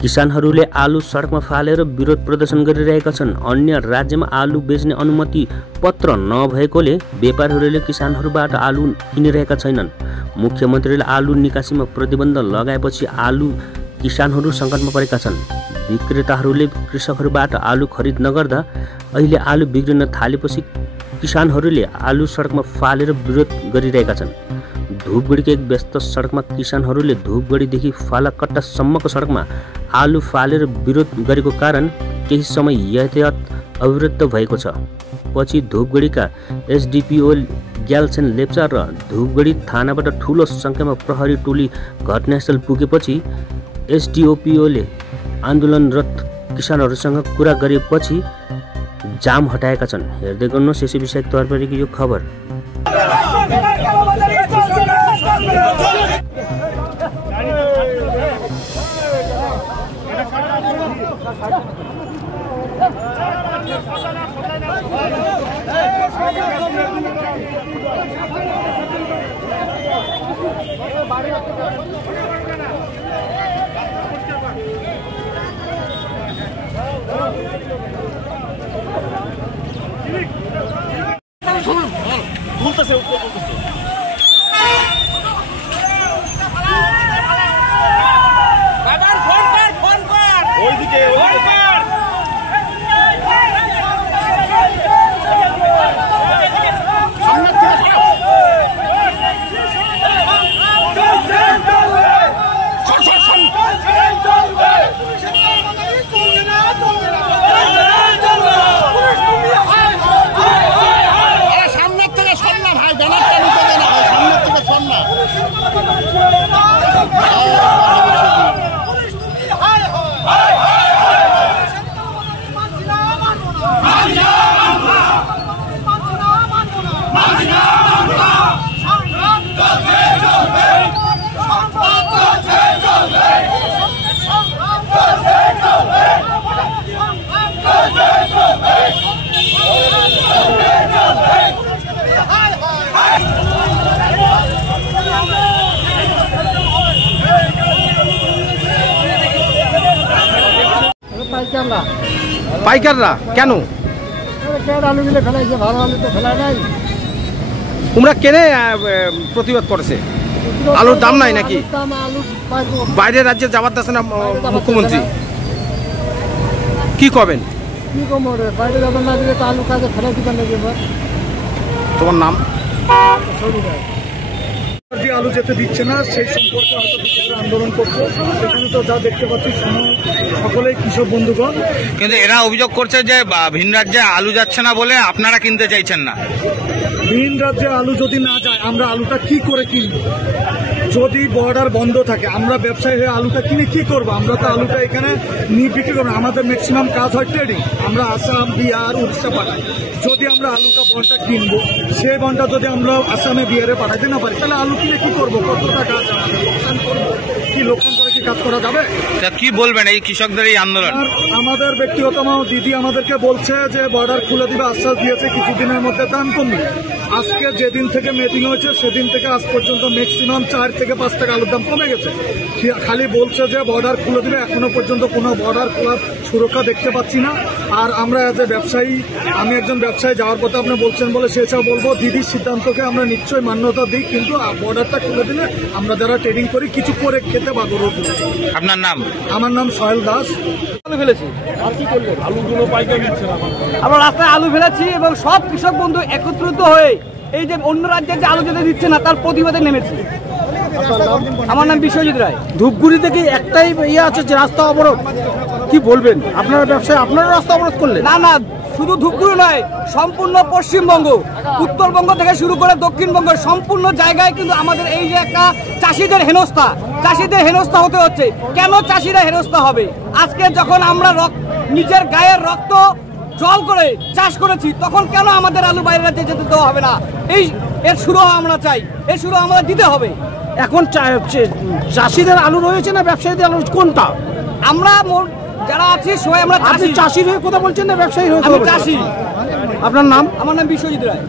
किसानहरूले आलु सडकमा फालेर विरोध प्रदर्शन गरिरहेका छन्। अन्य राज्यमा आलु बेच्ने अनुमति पत्र नभएकोले व्यापारीहरूले किसानहरूबाट आलु किनिरहेका छैनन्। मुख्यमन्त्रीले आलु निकासीमा प्रतिबन्ध लगाएपछि आलु किसानहरू सङ्कटमा परेका छन्। विक्रेताहरूले कृषकहरूबाट आलु खरिद नगर्दा अहिले आलु बिग्रिन थालेपछि किसानहरूले आलु सडकमा फालेर विरोध गरिरहेका छन्। धुपगढीको एक व्यस्त सडकमा किसानहरूले धुपगढीदेखि फालाकट्टासम्मको सडकमा आलु फालेर विरोध गरेको कारण केही समय यातायात अवरुद्ध भएको छ। पछि धुपगढीका एसडिपिओ ग्याल्छेन लेप्चा र धुपगढी थानाबाट ठूलो संख्यामा प्रहरी टोली घटनास्थल पुगेपछि एसडिओपीओले आन्दोलनरत किसानहरूसँग कुरा गरेपछि जाम हटाएका छन्। हेर्दै गर्नुहोस् यसै विषयक तर्फदेखि यो खबर। পাইকাররা কেন আলুগুলো ফেলাইছে? ভালো আলু তো ফেলায় নাই। তোমরা কেনে প্রতিবাদ করেছে? আলুর দাম নাই নাকি? বাইরের রাজ্যে যাবার দাসে না মুখ্যমন্ত্রী? কি করবেন? কি কমো রে, বাইরে যাবেন না দিলে তো আলু কাজে ফেলাই দিবেন নাকি? তোমার নাম? যে আলু যেতে দিচ্ছে না সেই সম্পর্কে হয়তো কৃষকরা আন্দোলন করছে। সেখানে তো যা দেখতে পাচ্ছি সকলেই কৃষক বন্ধুগণ। কিন্তু এরা অভিযোগ করছে যে ভিন রাজ্যে আলু যাচ্ছে না বলে আপনারা কিনতে চাইছেন না। ভিন রাজ্যে আলু যদি না যায় আমরা আলুটা কি করে কিনব? যদি বর্ডার বন্ধ থাকে আমরা ব্যবসায়ী হয়ে আলুটা কিনে কি করবো? আমরা তো আলুটা এখানে নিয়ে বিক্রি করবো। আমাদের ম্যাক্সিমাম কাজ হয় ট্রেডিং। আমরা আসাম, বিহার, উড়িষ্যা পাঠাই। যদি আমরা আলুটা বনটা কিনবো, সেই বনটা যদি আমরা আসামে, বিহারে পাঠাইতে না পারি তাহলে আলু কিনে কি করবো? কতটা কাজ আমাদের লোকসান করবো? কি লোকসান করে কি কাজ করা যাবে? কি বলবেন এই কৃষকদের এই আন্দোলন? আমাদের ব্যক্তিগত দিদি আমাদেরকে বলছে যে বর্ডার খুলে দিবে, আশ্বাস দিয়েছে কিছুদিনের মধ্যে দাম কমবে। আজকে যেদিন থেকে মিটিং হয়েছে সেদিন থেকে আজ পর্যন্ত ম্যাক্সিমাম 4 থেকে 5 টাকা আলুর দাম কমে গেছে। খালি বলছে যে বর্ডার খুলে দিবে, এখনো পর্যন্ত কোনো বর্ডার খোলার সুরক্ষা দেখতে পাচ্ছি না। আর আমরা এজ এ ব্যবসায়ী, আমি একজন ব্যবসায়ী, যাওয়ার কথা আপনি বলছেন বলে সেসব বলবো দিদির সিদ্ধান্তকে আমরা নিশ্চয়ই মান্যতা দিই, কিন্তু বর্ডারটা খুলে দিলে আমরা যারা ট্রেডিং করি কিছু করে খেতে পাবো। আপনার নাম? আমার নাম সোহেল দাস। আলু ফেলেছি, আলুগুলো পাইকারি দিচ্ছে না। আমরা রাস্তায় আলু ফেলেছি এবং সব কৃষক বন্ধু একত্রিত হয়ে এই যে অন্য রাজ্যের যে আলু যেতে দিচ্ছে না তার প্রতিবাদে নেমেছি। আমার নাম বিশ্বজিৎ রায়। ধূপগুড়ি থেকে একটাই ইয়ে আছে যে রাস্তা অবরোধ, কি বলবেন? আপনারা ব্যবসায়ী, আপনারা রাস্তা অবরোধ করলেন? না না, শুধু ধূপগুড়ি নয়, সম্পূর্ণ পশ্চিমবঙ্গ, উত্তরবঙ্গ থেকে শুরু করে দক্ষিণবঙ্গের সম্পূর্ণ জায়গায় কিন্তু আমাদের এই যে একটা চাষিদের হেনস্থা হতে হচ্ছে। কেন চাষিরা হেনস্থা হবে? আজকে যখন আমরা নিজের গায়ের রক্ত জল করে চাষ করেছি তখন কেন আমাদের আলু বাইরে রাজ্যে যেতে দেওয়া হবে না? এর শুরু আমরা চাই, এর শুরু আমাদের দিতে হবে। এখন চাষিদের আলু রয়েছে না ব্যবসায়ীদের আলু, কোনটা? আমরা যারা আছি সবাই আমরা চাষি হয়ে কথা বলছেন না ব্যবসায়ী হয়ে? আমি চাষি। আপনার নাম? আমার নাম বিশ্বজিৎ রায়।